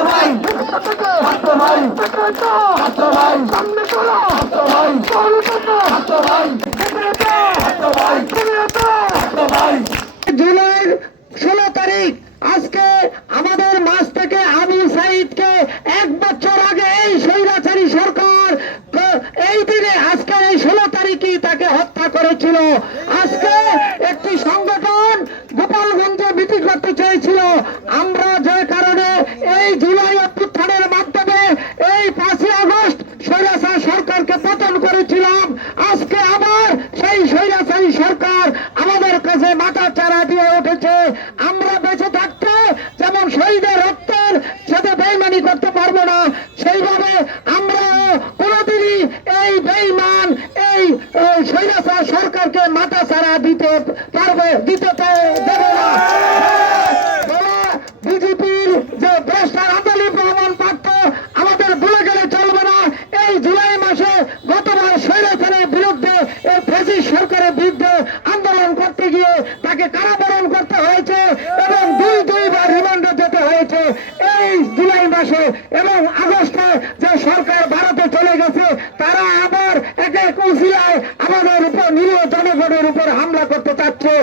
যাই যাই জুলাই ষোলো তারিখ আজকে আমাদের মাস থেকে আবু সাইদকে এক বছর আগে এই স্বৈরাচারী সরকার ক- এই দিনে আজকে এই ষোলো তারিখই তাকে করেছিল আজকে একটি সংগঠন গোপালগঞ্জে মিটিং করতে চেয়েছিল। আমরা যে কারণে এই জুলাই অভ্যুত্থানের মাধ্যমে এই পাঁচই আগস্ট স্বৈরাচার সরকারকে পতন করেছিলাম আমরা সরকারকে মাথা ছাড়া দিতে পারবে, দিতে দেবে না। বিজেপির যে ভ্রষ্টার আদালি প্রমাণ পাঠ্য আমাদের ভুলে গেলে চলবে না। এই জুলাই মাসে গতবার স্বৈরাচারের বিরুদ্ধে এই ফেসিস সরকারের বিরুদ্ধে আন্দোলন করতে গিয়ে তাকে কারাবরণ করতে হয়েছে এবং দুই দুইবার রিমান্ডে যেতে হয়েছে। এই জুলাই মাসে এবং আগস্টে যে সরকার ভারতে চলে গেছে, তারা আবার এক এক উজিলায় ক্ষেত্রে